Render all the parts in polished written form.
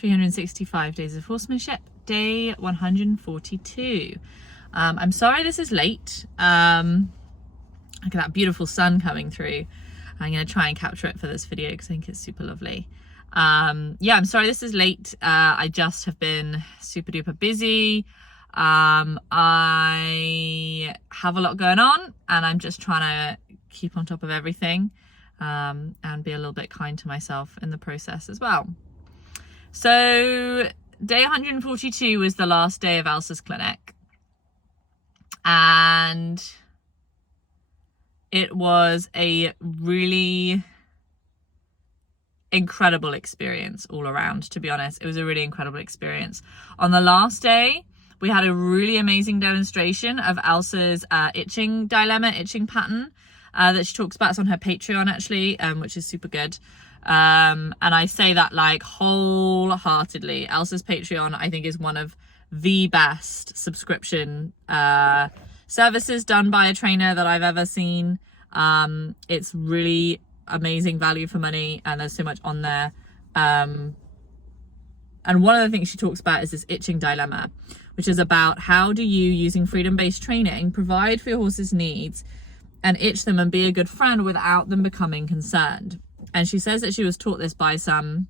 365 Days of Horsemanship, day 142. I'm sorry this is late. Look at that beautiful sun coming through. I'm going to try and capture it for this video because I think it's super lovely. Yeah, I'm sorry this is late. I just have been super duper busy. I have a lot going on and I'm just trying to keep on top of everything, and be a little bit kind to myself in the process as well. So day 142 was the last day of Elsa's clinic, and it was a really incredible experience all around. To be honest, it was a really incredible experience. On the last day, we had a really amazing demonstration of Elsa's itching pattern that she talks about. It's on her Patreon actually, which is super good. And I say that like wholeheartedly. Elsa's Patreon, I think, is one of the best subscription services done by a trainer that I've ever seen. It's really amazing value for money, and there's so much on there. And one of the things she talks about is this itching dilemma, which is about how do you, using freedom-based training, provide for your horse's needs and itch them and be a good friend without them becoming concerned. And she says that she was taught this by some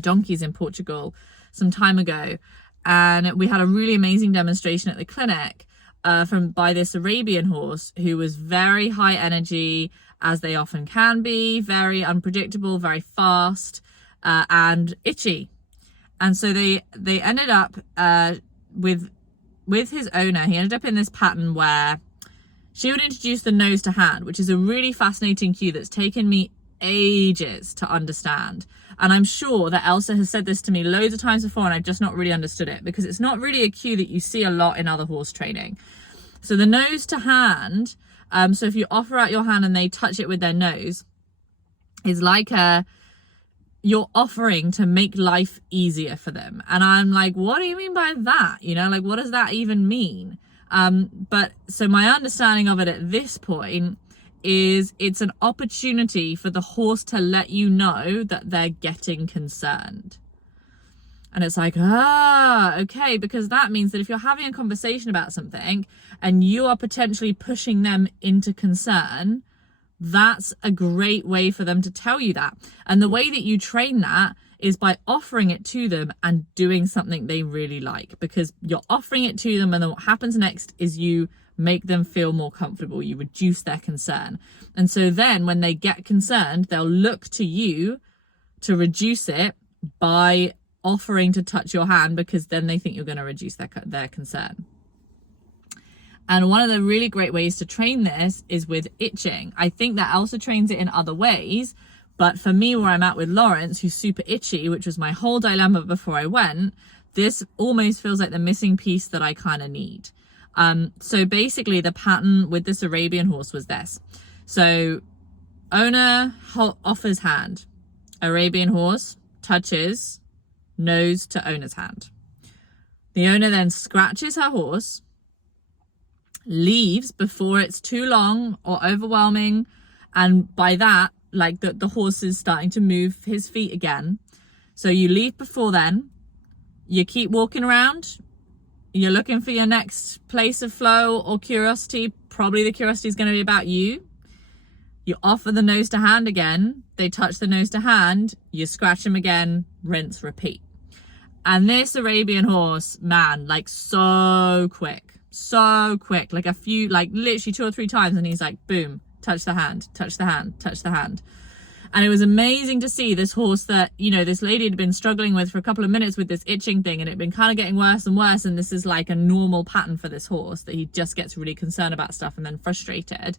donkeys in Portugal some time ago. And we had a really amazing demonstration at the clinic by this Arabian horse who was very high energy, as they often can be, very unpredictable, very fast, and itchy. And so they ended up with his owner. He ended up in this pattern where she would introduce the nose to hand, which is a really fascinating cue that's taken me ages to understand. And I'm sure that Elsa has said this to me loads of times before, and I've just not really understood it, because it's not really a cue that you see a lot in other horse training. So the nose to hand, so if you offer out your hand and they touch it with their nose, is like you're offering to make life easier for them. And I'm like, what do you mean by that? You know, like, what does that even mean? But so my understanding of it at this point is it's an opportunity for the horse to let you know that they're getting concerned. And it's like, okay, because that means that if you're having a conversation about something and you are potentially pushing them into concern, that's a great way for them to tell you that. And the way that you train that is by offering it to them and doing something they really like, because you're offering it to them, and then what happens next is you make them feel more comfortable. You reduce their concern. And so then when they get concerned, they'll look to you to reduce it by offering to touch your hand, because then they think you're going to reduce their concern. And one of the really great ways to train this is with itching. I think that Elsa trains it in other ways, but for me, where I'm at with Lawrence, who's super itchy, which was my whole dilemma before I went, this almost feels like the missing piece that I kind of need. So basically the pattern with this Arabian horse was this. So owner offers hand, Arabian horse touches, nose to owner's hand. The owner then scratches her horse, leaves before it's too long or overwhelming, and by that, like the horse is starting to move his feet again. So you leave before then, you keep walking around, you're looking for your next place of flow or curiosity. Probably the curiosity is going to be about you. You offer the nose to hand again, they touch the nose to hand, you scratch them again, rinse, repeat. And this Arabian horse, man, like so quick, like literally 2 or 3 times, and he's like, boom, touch the hand, touch the hand, touch the hand. And it was amazing to see this horse that, you know, this lady had been struggling with for a couple of minutes with this itching thing, and it had been kind of getting worse and worse. And this is like a normal pattern for this horse, that he just gets really concerned about stuff and then frustrated,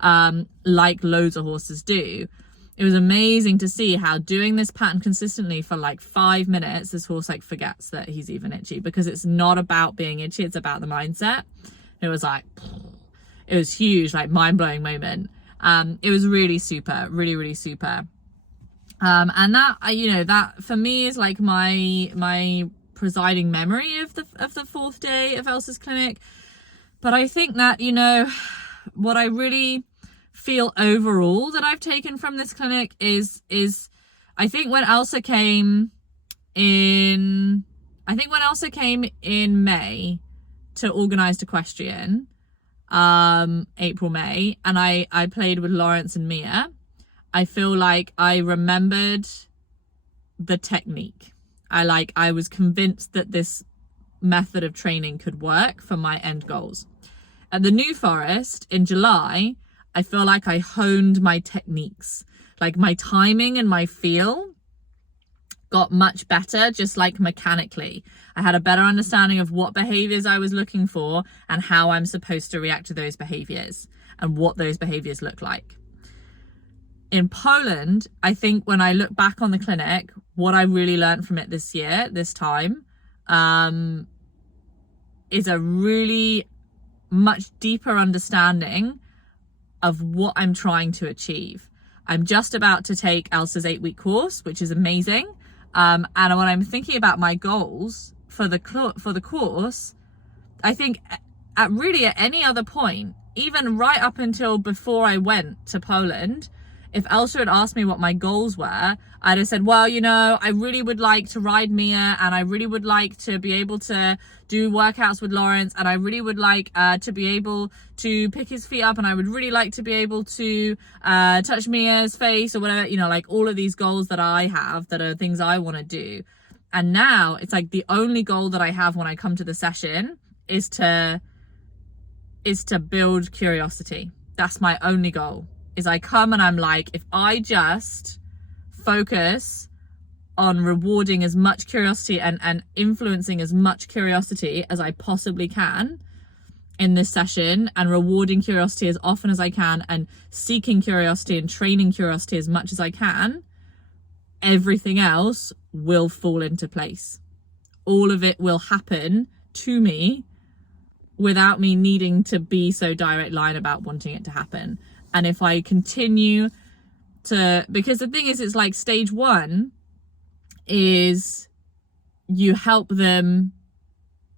like loads of horses do. It was amazing to see how doing this pattern consistently for like 5 minutes, this horse like forgets that he's even itchy, because it's not about being itchy, it's about the mindset. It was like, it was huge, like mind-blowing moment. It was really super, really super. And that, you know, that for me is like my presiding memory of the 4th day of Elsa's clinic. But I think that, you know, what I really feel overall that I've taken from this clinic is I think when Elsa came, I think when Elsa came in May to organised equestrian, April, May, and I played with Lawrence and Mia, I feel like I remembered the technique. I was convinced that this method of training could work for my end goals. At the New Forest in July, I feel like I honed my techniques, like my timing and my feel got much better, just like mechanically. I had a better understanding of what behaviors I was looking for and how I'm supposed to react to those behaviors and what those behaviors look like. In Poland, I think when I look back on the clinic, what I really learned from it this time, is a really much deeper understanding of what I'm trying to achieve. I'm just about to take Elsa's 8-week course, which is amazing. And when I'm thinking about my goals for the course, I think at any other point, even right up until before I went to Poland, if Elsa had asked me what my goals were, I'd have said, well, I really would like to ride Mia, and I really would like to be able to do workouts with Lawrence, and I really would like to be able to pick his feet up, and I would really like to be able to touch Mia's face or whatever, like all of these goals that I have that are things I want to do. And now it's like the only goal that I have when I come to the session is to build curiosity. That's my only goal. Is I come and I'm like, if I just focus on rewarding as much curiosity and influencing as much curiosity as I possibly can in this session, and rewarding curiosity as often as I can, and seeking curiosity and training curiosity as much as I can, everything else will fall into place. All of it will happen to me without me needing to be so direct line about wanting it to happen. And if I continue to, because the thing is, it's like stage 1 is you help them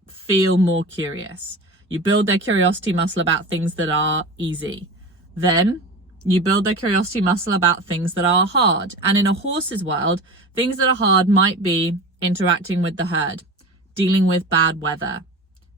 feel more curious. You build their curiosity muscle about things that are easy. Then you build their curiosity muscle about things that are hard. And in a horse's world, things that are hard might be interacting with the herd, dealing with bad weather,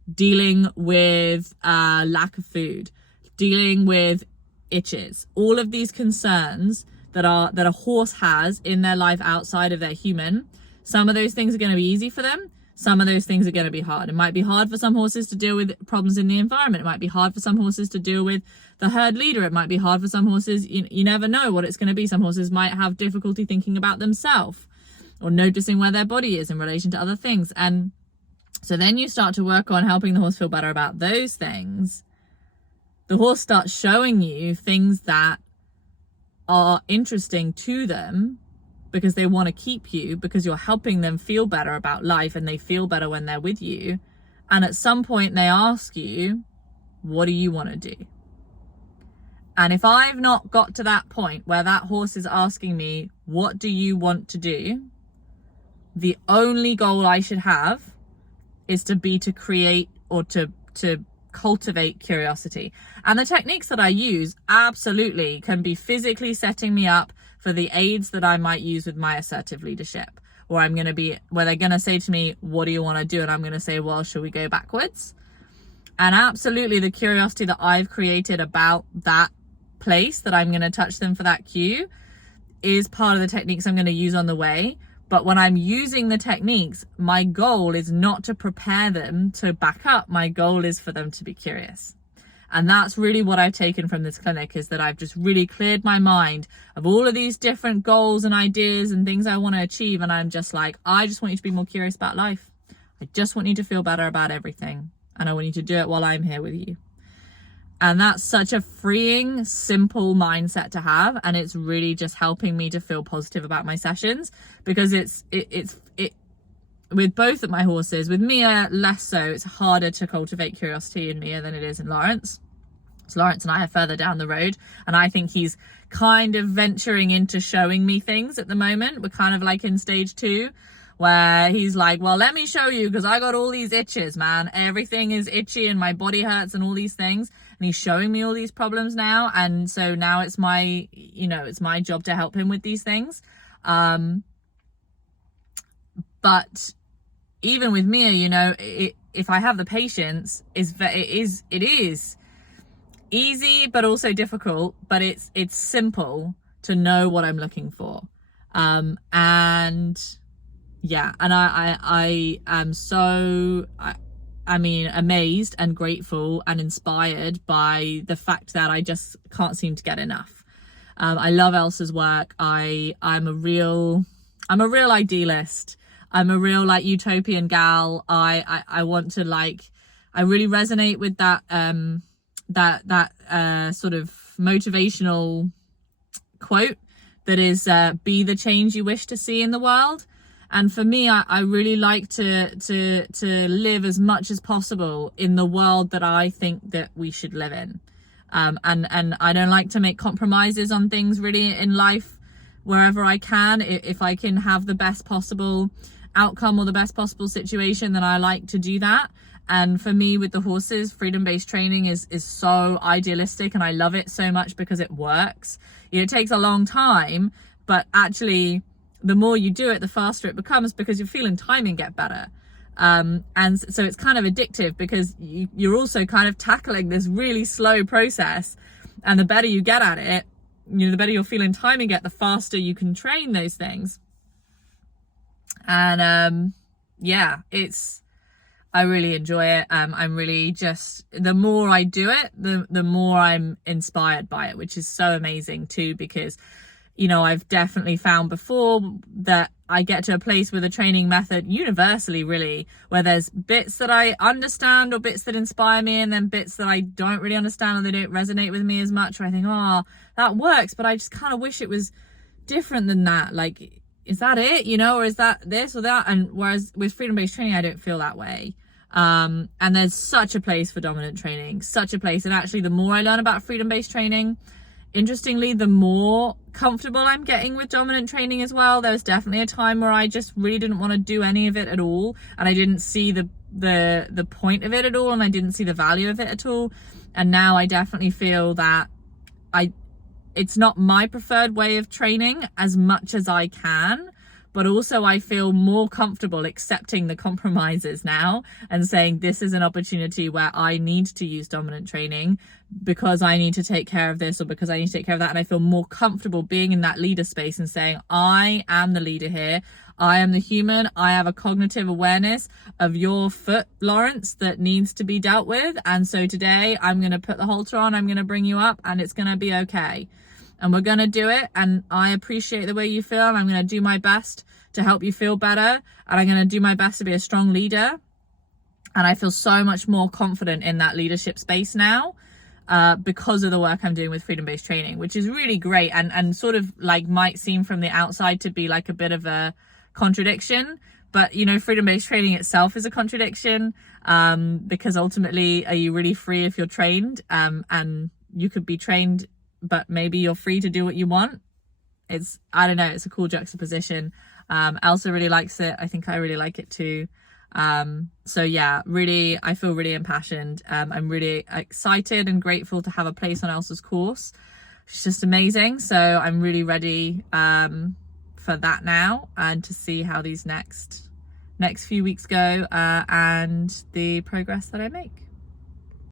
dealing with lack of food, dealing with itches, all of these concerns that a horse has in their life outside of their human. Some of those things are going to be easy for them. Some of those things are going to be hard. It might be hard for some horses to deal with problems in the environment. It might be hard for some horses to deal with the herd leader. It might be hard for some horses. You never know what it's going to be. Some horses might have difficulty thinking about themselves or noticing where their body is in relation to other things. And so then you start to work on helping the horse feel better about those things. The horse starts showing you things that are interesting to them because they want to keep you, because you're helping them feel better about life, and they feel better when they're with you. And at some point they ask you, what do you want to do? And if I've not got to that point where that horse is asking me, what do you want to do? The only goal I should have is to create or to cultivate curiosity. And the techniques that I use absolutely can be physically setting me up for the aids that I might use with my assertive leadership, where they're going to say to me, what do you want to do? And I'm going to say, well, shall we go backwards? And absolutely the curiosity that I've created about that place that I'm going to touch them for that cue is part of the techniques I'm going to use on the way. But when I'm using the techniques, my goal is not to prepare them to back up. My goal is for them to be curious. And that's really what I've taken from this clinic, is that I've just really cleared my mind of all of these different goals and ideas and things I want to achieve. And I'm just like, I just want you to be more curious about life. I just want you to feel better about everything. And I want you to do it while I'm here with you. And that's such a freeing, simple mindset to have. And it's really just helping me to feel positive about my sessions, because it's with both of my horses. With Mia, less so. It's harder to cultivate curiosity in Mia than it is in Lawrence. So Lawrence and I are further down the road, and I think he's kind of venturing into showing me things at the moment. We're kind of like in stage 2, where he's like, well, let me show you, because I got all these itches, man. Everything is itchy and my body hurts and all these things. And he's showing me all these problems now. And so now it's my job to help him with these things. But even with Mia, you know, if I have the patience, it is easy, but also difficult, but it's simple to know what I'm looking for. And yeah, and I am so, I mean, amazed and grateful and inspired by the fact that I just can't seem to get enough. I love Elsa's work. I'm a real idealist. I'm a real like utopian gal. I want to like, I really resonate with that sort of motivational quote that is, be the change you wish to see in the world. And for me, I really like to live as much as possible in the world that I think that we should live in. And I don't like to make compromises on things really in life wherever I can. If I can have the best possible outcome or the best possible situation, then I like to do that. And for me with the horses, freedom-based training is so idealistic, and I love it so much because it works. You know, it takes a long time, but actually the more you do it, the faster it becomes, because you're feeling timing get better. And so it's kind of addictive because you're also kind of tackling this really slow process, and the better you get at it, you know, the better you're feeling timing get, the faster you can train those things. And yeah, I really enjoy it. I'm really just, the more I do it, the more I'm inspired by it, which is so amazing too, because, you know, I've definitely found before that I get to a place with a training method universally really, where there's bits that I understand or bits that inspire me, and then bits that I don't really understand or they don't resonate with me as much, or I think, oh, that works, but I just kind of wish it was different than that. Like, is that it, you know, or is that this or that? And whereas with freedom-based training, I don't feel that way. And there's such a place for dominant training, such a place. And actually, the more I learn about freedom-based training, interestingly, the more comfortable I'm getting with dominant training as well. There was definitely a time where I just really didn't want to do any of it at all, and I didn't see the point of it at all, and I didn't see the value of it at all. And now I definitely feel that it's not my preferred way of training as much as I can, but also I feel more comfortable accepting the compromises now and saying this is an opportunity where I need to use dominant training because I need to take care of this, or because I need to take care of that. And I feel more comfortable being in that leader space and saying, I am the leader here. I am the human. I have a cognitive awareness of your foot, Lawrence, that needs to be dealt with. And so today I'm going to put the halter on, I'm going to bring you up, and it's going to be okay. And we're going to do it. And I appreciate the way you feel. And I'm going to do my best to help you feel better. And I'm going to do my best to be a strong leader. And I feel so much more confident in that leadership space now, because of the work I'm doing with freedom-based training, which is really great. And sort of like might seem from the outside to be like a bit of a contradiction. But, you know, freedom-based training itself is a contradiction, because ultimately, are you really free if you're trained? And you could be trained, but maybe you're free to do what you want. I don't know, it's a cool juxtaposition. Elsa really likes it. I think I really like it too. So yeah, really, I feel really impassioned. I'm really excited and grateful to have a place on Elsa's course. She's just amazing. So I'm really ready, for that now, and to see how these next few weeks go, and the progress that I make.